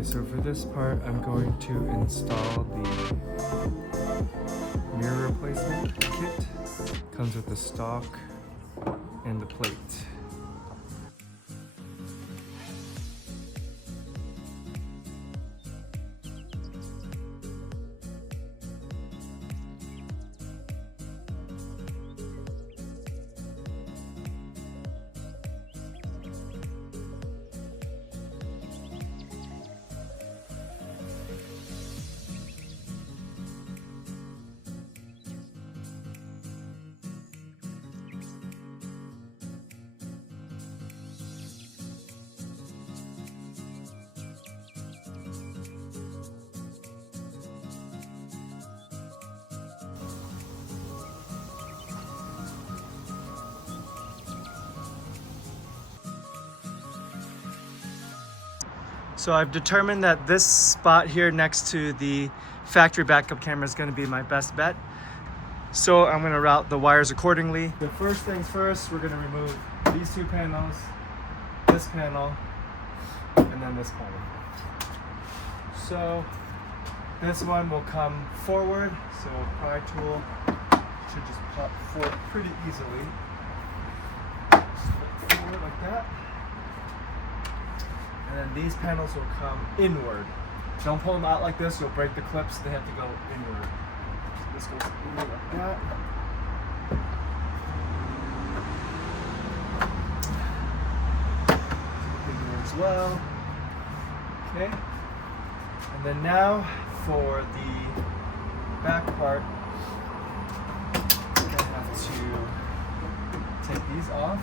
Okay, so for this part, I'm going to install the mirror replacement kit. Comes with the stock and the plate. So I've determined that this spot here next to the factory backup camera is going to be my best bet. So I'm going to route the wires accordingly. The first things first, we're going to remove these two panels, this panel, and then this panel. So this one will come forward, so pry tool should just pop forward pretty easily. Just forward like that. And then these panels will come inward. Don't pull them out like this, you'll break the clips, they have to go inward. So this goes inward like that. Inward as well. Okay. And then now for the back part, we're going to have to take these off.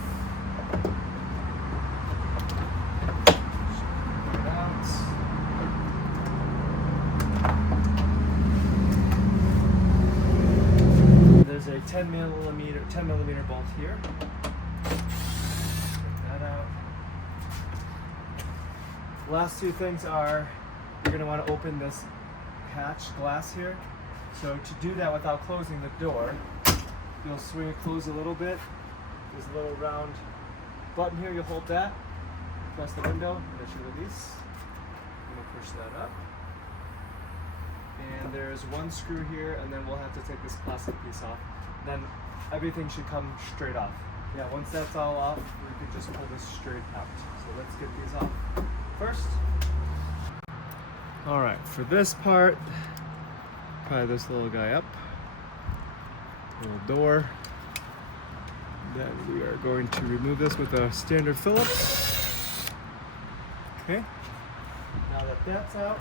There's a 10 millimeter bolt here. Take that out. Last two things are, you're going to want to open this hatch glass here. So to do that without closing the door, you'll swing it closed a little bit. There's a little round button here, you'll hold that, press the window, and it should release. I'm going to push that up. And there's one screw here, and then we'll have to take this plastic piece off. Then everything should come straight off. Yeah, once that's all off, we can just pull this straight out. So let's get these off first. All right, for this part, pry this little guy up, little door. Then we are going to remove this with a standard Phillips. Okay, now that that's out,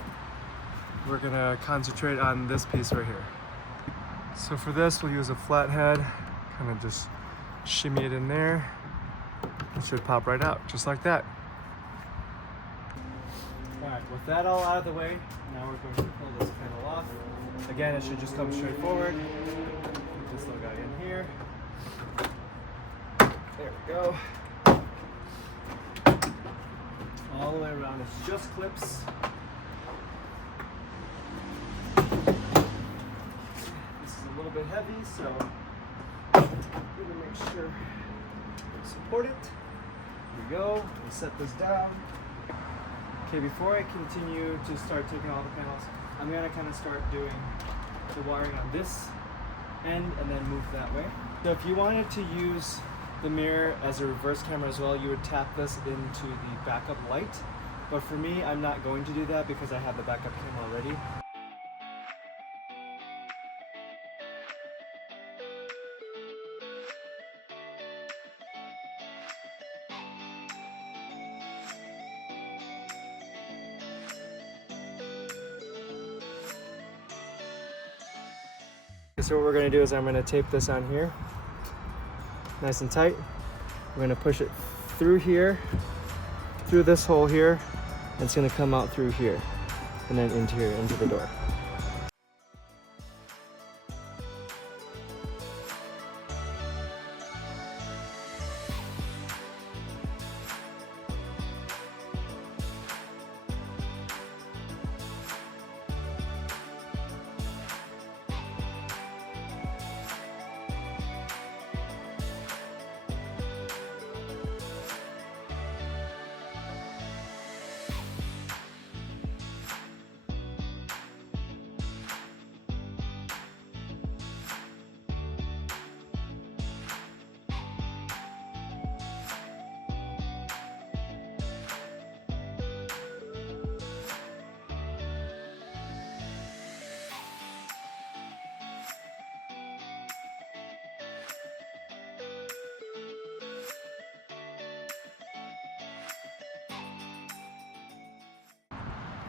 we're gonna concentrate on this piece right here. So for this, we'll use a flathead, kind of just shimmy it in there. It should pop right out, just like that. All right, with that all out of the way, now we're going to pull this panel off. Again, it should just come straight forward. Put this little guy in here. There we go. All the way around, it's just clips. A little bit heavy, so I'm going to make sure we support it. Here we go. We'll set this down. Okay, before I continue to start taking all the panels, I'm going to kind of start doing the wiring on this end and then move that way. So if you wanted to use the mirror as a reverse camera as well, you would tap this into the backup light. But for me, I'm not going to do that because I have the backup camera already. So what we're going to do is I'm going to tape this on here, nice and tight. We're going to push it through here, through this hole here, and it's going to come out through here, and then into here, into the door.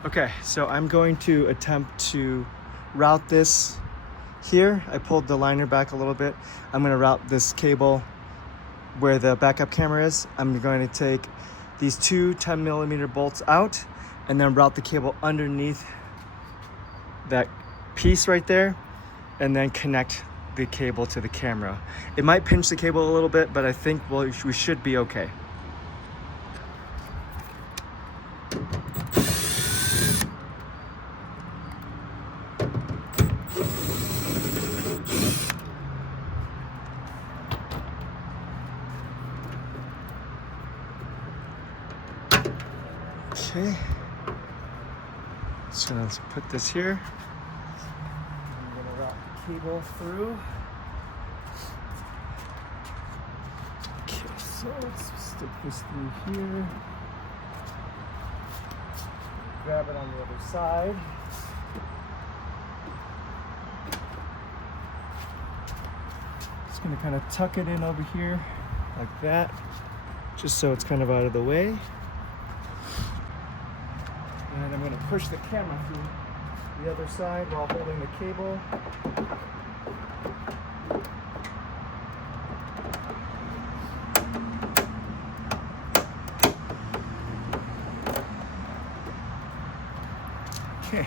Okay, so I'm going to attempt to route this here. I pulled the liner back a little bit. I'm gonna route this cable where the backup camera is. I'm going to take these two 10mm bolts out and then route the cable underneath that piece right there and then connect the cable to the camera. It might pinch the cable a little bit, but I think we should be okay. Okay, so let's put this here. I'm gonna route the cable through. Okay, so let's stick this through here. Grab it on the other side. Just gonna kind of tuck it in over here like that, just so it's kind of out of the way. And I'm going to push the camera through the other side while holding the cable. Okay,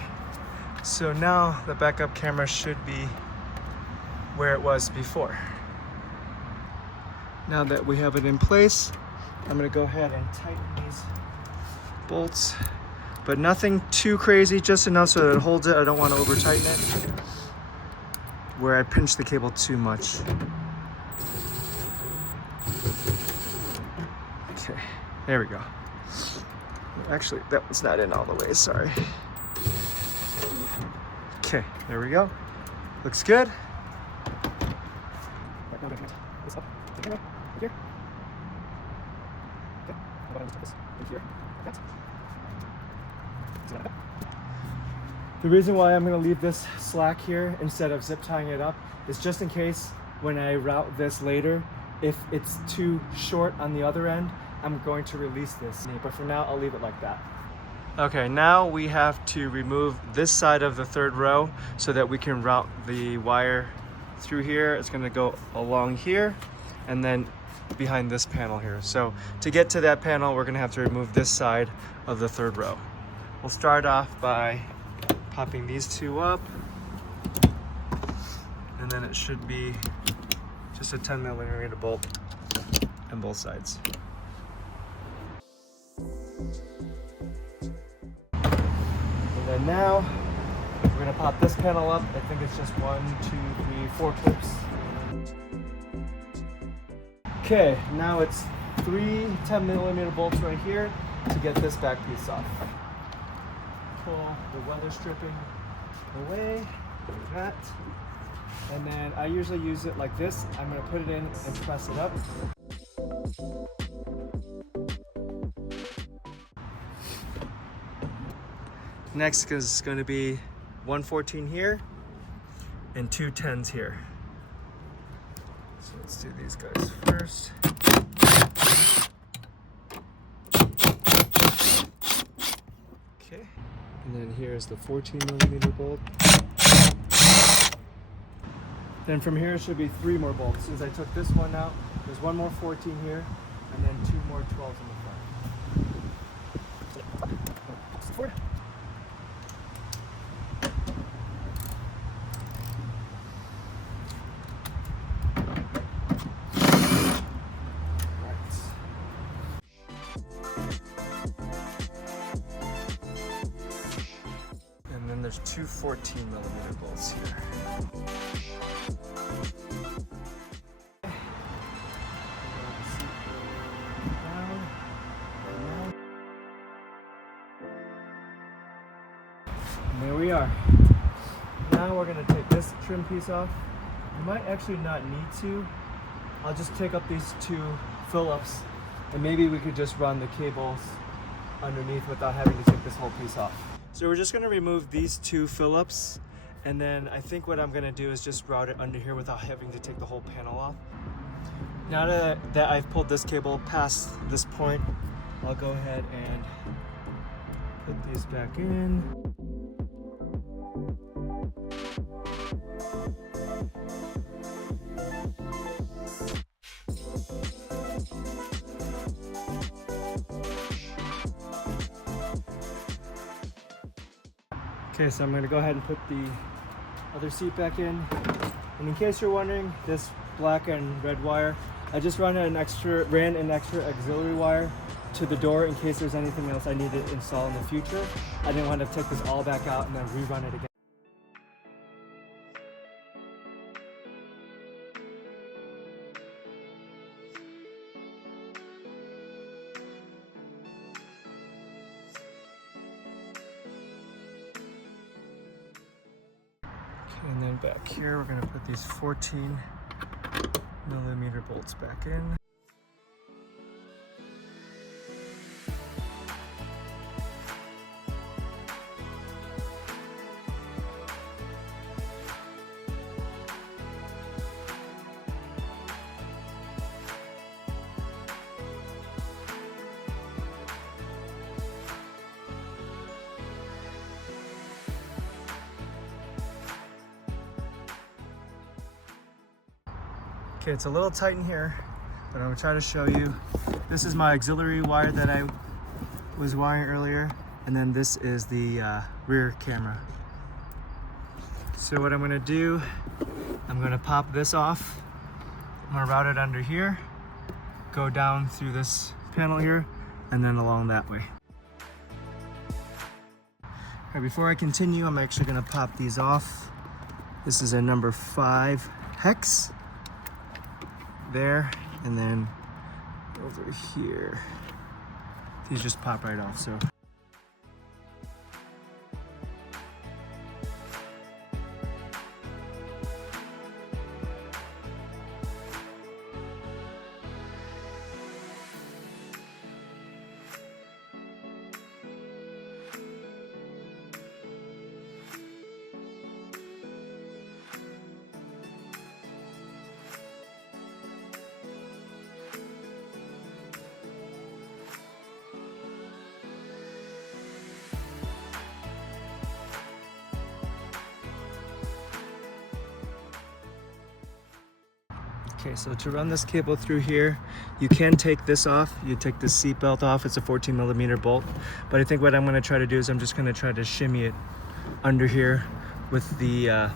so now the backup camera should be where it was before. Now that we have it in place, I'm going to go ahead and tighten these bolts. But nothing too crazy, just enough so that it holds it. I don't want to over tighten it where I pinch the cable too much. Okay, there we go. Actually, that was not in all the way, sorry. Okay, there we go. Looks good. Right, now I'm gonna connect this up to the camera, right here. Okay, how about I just put this in here, like that. The reason why I'm going to leave this slack here instead of zip tying it up is just in case when I route this later, if it's too short on the other end, I'm going to release this. But for now, I'll leave it like that. Okay, now we have to remove this side of the third row so that we can route the wire through here. It's going to go along here and then behind this panel here. So to get to that panel, we're going to have to remove this side of the third row. We'll start off by popping these two up, and then it should be just a 10mm bolt on both sides. And then now we're going to pop this panel up. I think it's just 1, 2, 3, 4 clips. Okay, now it's 3 10mm bolts right here to get this back piece off. Pull the weather stripping away, like that. And then I usually use it like this. I'm going to put it in and press it up. Next is going to be 114 here and 2 10s here. So let's do these guys first. Okay. And then here's the 14mm bolt. Then from here it should be 3 more bolts. Since I took this one out, there's 1 more 14 here, and then 2 more 12s in the front. Forward. There's 2 14mm bolts here. And there we are. Now we're going to take this trim piece off. You might actually not need to. I'll just take up these 2 Phillips and maybe we could just run the cables underneath without having to take this whole piece off. So we're just going to remove these 2 Phillips, and then I think what I'm going to do is just route it under here without having to take the whole panel off. Now that I've pulled this cable past this point, I'll go ahead and Put these back in. Okay, so I'm going to go ahead and put the other seat back in. And in case you're wondering, this black and red wire, I just ran an extra auxiliary wire to the door in case there's anything else I need to install in the future. I didn't want to take this all back out and then rerun it again. And then back here, we're going to put these 14mm bolts back in. Okay, it's a little tight in here, but I'm gonna try to show you. This is my auxiliary wire that I was wiring earlier, and then this is the rear camera. So what I'm gonna do, I'm gonna pop this off. I'm gonna route it under here, go down through this panel here, and then along that way. All right, before I continue, I'm actually gonna pop these off. This is a number 5 hex. There, and then over here, these just pop right off. So okay, so to run this cable through here, you can take this off. You take this seat belt off. It's a 14mm bolt. But I think what I'm going to try to do is I'm just going to try to shimmy it under here with the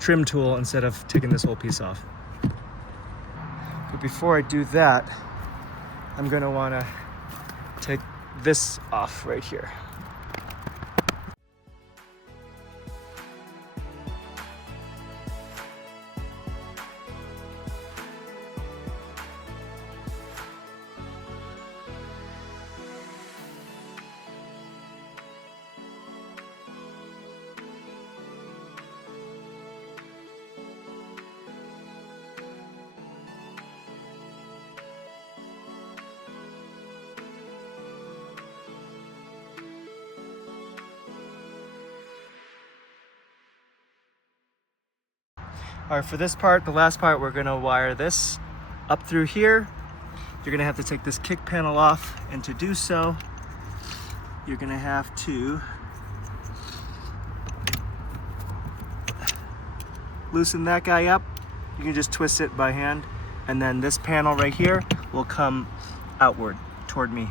trim tool instead of taking this whole piece off. But before I do that, I'm going to want to take this off right here. All right, for this part, the last part, we're gonna wire this up through here. You're gonna have to take this kick panel off, and to do so, you're gonna have to loosen that guy up. You can just twist it by hand, and then this panel right here will come outward toward me.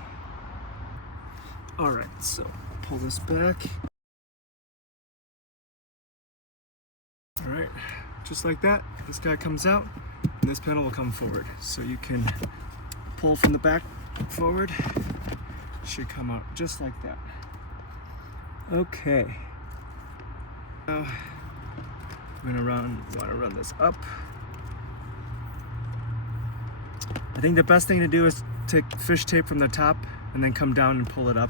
All right, so pull this back. All right. Just like that, this guy comes out and this panel will come forward. So you can pull from the back forward, should come out just like that. Okay. Now I'm gonna want to run this up. I think the best thing to do is take fish tape from the top and then come down and pull it up.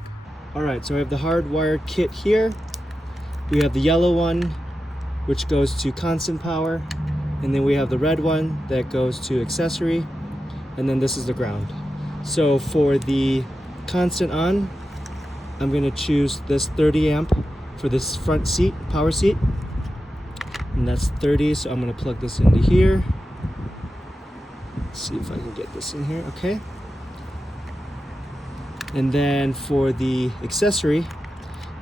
All right, so I have the hardwired kit here. We have the yellow one, which goes to constant power, and then we have the red one that goes to accessory, and then this is the ground. So for the constant on, I'm going to choose this 30 amp for this front seat, power seat, and that's 30, so I'm going to plug this into here. Let's see if I can get this in here. Okay. And then for the accessory,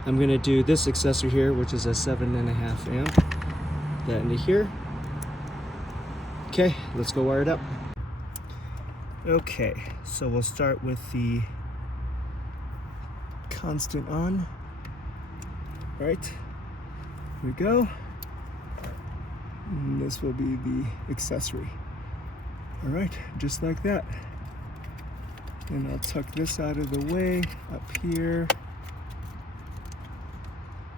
I'm gonna do this accessory here, which is a 7.5 amp. That into here. Okay, let's go wire it up. Okay, so we'll start with the constant on. All right, here we go. And this will be the accessory. All right, just like that. And I'll tuck this out of the way, up here,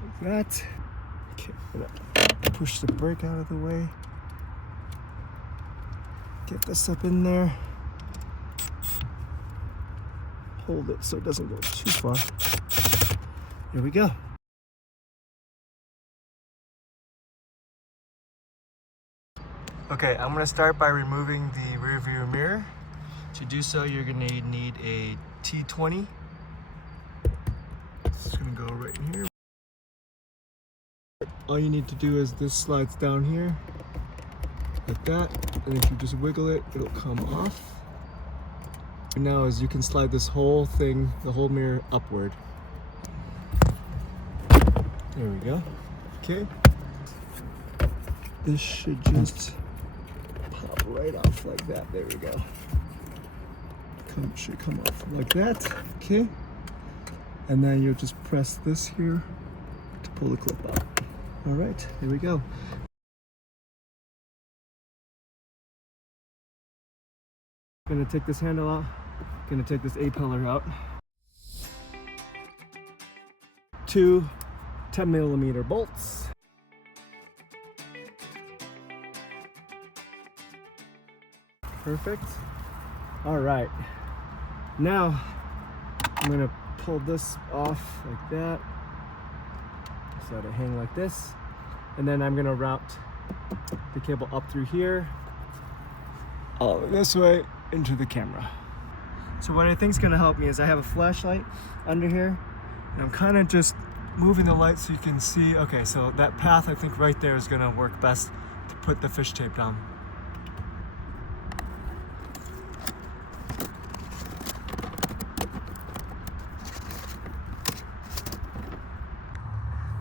like that. Okay, push the brake out of the way. Get this up in there. Hold it so it doesn't go too far. Here we go. Okay, I'm gonna start by removing the rear view mirror. To do so, you're gonna need a T20. It's gonna go right in here. All you need to do is this slides down here, like that, and if you just wiggle it, it'll come off. And now is you can slide this whole thing, the whole mirror upward. There we go. Okay. This should just pop right off like that. There we go. Should come off like that. Okay. And then you'll just press this here to pull the clip out. All right, here we go. Gonna take this handle out. Gonna take this A-pillar out. 2 10mm bolts. Perfect. All right. Now I'm gonna pull this off like that. So let it hang like this. And then I'm gonna route the cable up through here, all this way into the camera. So what I think is gonna help me is I have a flashlight under here, and I'm kind of just moving the light so you can see. Okay, so that path I think right there is gonna work best to put the fish tape down.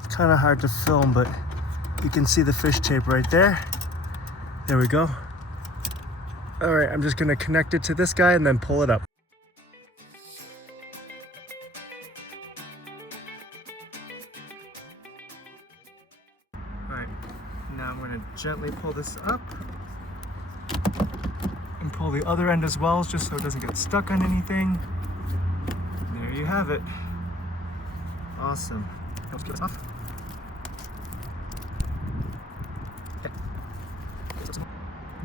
It's kind of hard to film, but you can see the fish tape right there. There we go. All right, I'm just gonna connect it to this guy and then pull it up. All right, now I'm gonna gently pull this up and pull the other end as well, just so it doesn't get stuck on anything. There you have it. Awesome. Let's get this off.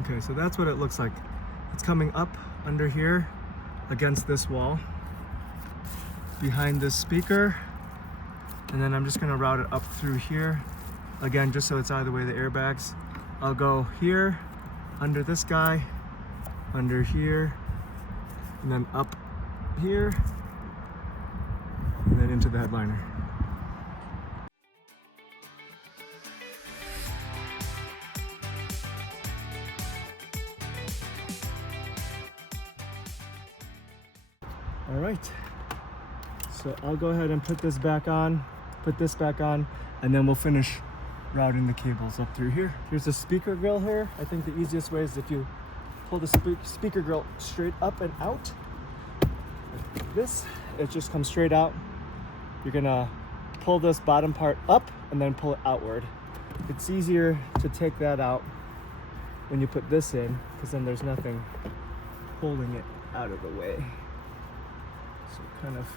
Okay, so that's what it looks like. It's coming up under here against this wall, behind this speaker, and then I'm just gonna route it up through here. Again, just so it's out of the way of the airbags. I'll go here, under this guy, under here, and then up here, and then into the headliner. All right, so I'll go ahead and put this back on, and then we'll finish routing the cables up through here. Here's the speaker grill here. I think the easiest way is if you pull the speaker grill straight up and out, like this, it just comes straight out. You're gonna pull this bottom part up and then pull it outward. It's easier to take that out when you put this in, because then there's nothing holding it out of the way. So kind of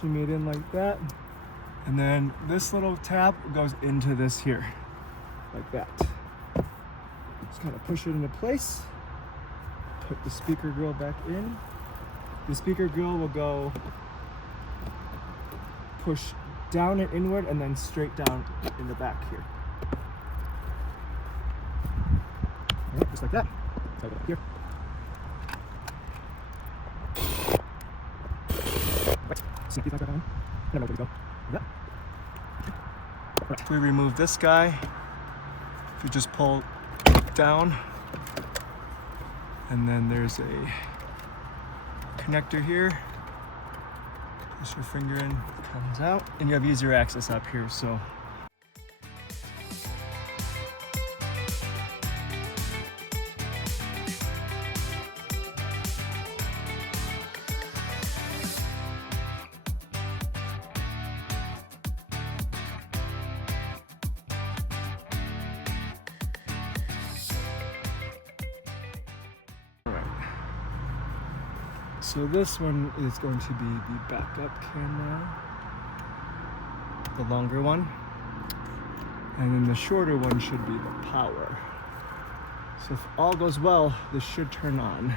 shimmy it in like that. And then this little tab goes into this here, like that. Just kind of push it into place. Put the speaker grill back in. The speaker grill will go push down and inward and then straight down in the back here. All right, just like that. So up here. Snap these like that on. I don't know where to go. Like that. Right. We remove this guy. If you just pull down, and then there's a connector here. Push your finger in, comes out, and you have easier access up here, so. So this one is going to be the backup camera, the longer one, and then the shorter one should be the power. So if all goes well, this should turn on.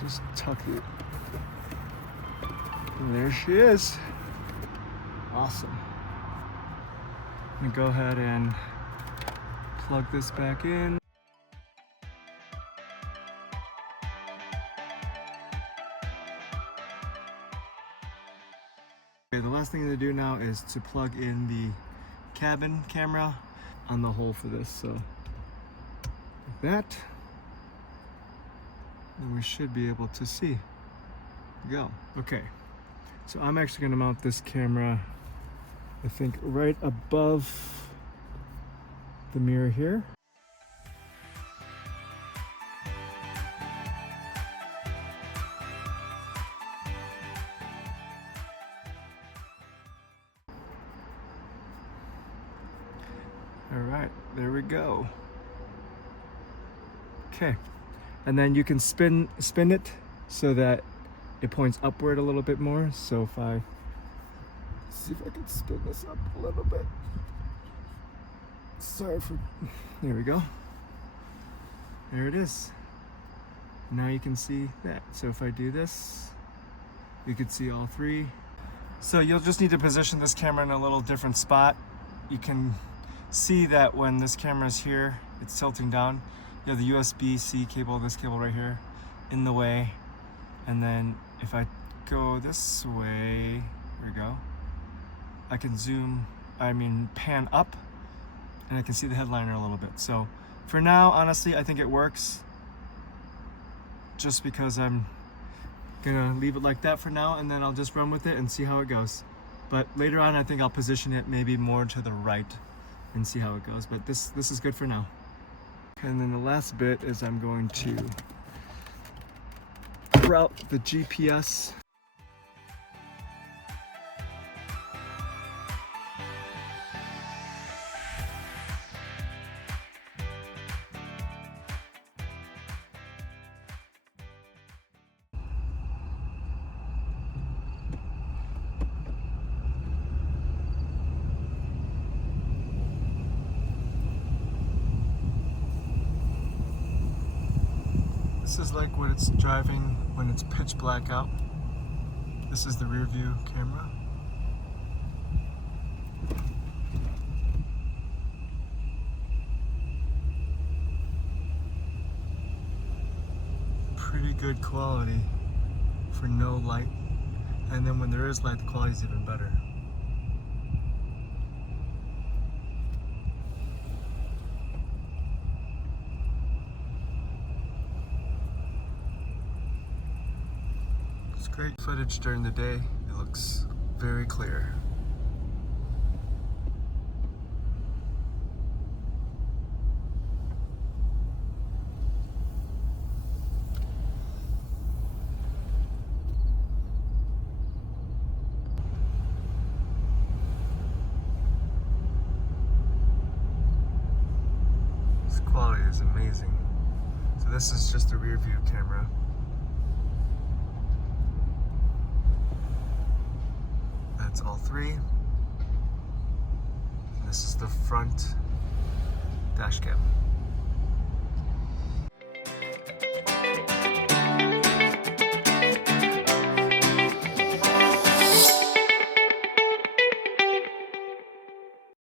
Just tuck it. And there she is. Awesome. I'm gonna go ahead and plug this back in. The last thing to do now is to plug in the cabin camera on the hole for this, so like that, and we should be able to see. Go. Okay, so I'm actually going to mount this camera, I think, right above the mirror here. All right, there we go. Okay, and then you can spin it so that it points upward a little bit more. So if I see if I can spin this up a little bit. Sorry for, there we go. There it is. Now you can see that. So if I do this, you can see all three. So you'll just need to position this camera in a little different spot. You can see that when this camera is here, it's tilting down. You have the USB-C cable, this cable right here, in the way. And then if I go this way, there we go, I can pan up, and I can see the headliner a little bit. So for now, honestly, I think it works, just because I'm gonna leave it like that for now, and then I'll just run with it and see how it goes. But later on, I think I'll position it maybe more to the right and see how it goes, but this is good for now. And then the last bit is I'm going to route the GPS. This is like when it's driving, when it's pitch black out. This is the rear view camera. Pretty good quality for no light. And then when there is light, the quality is even better. Great footage during the day. It looks very clear. This quality is amazing. So this is just a rear view camera. That's all three. And this is the front dash cam.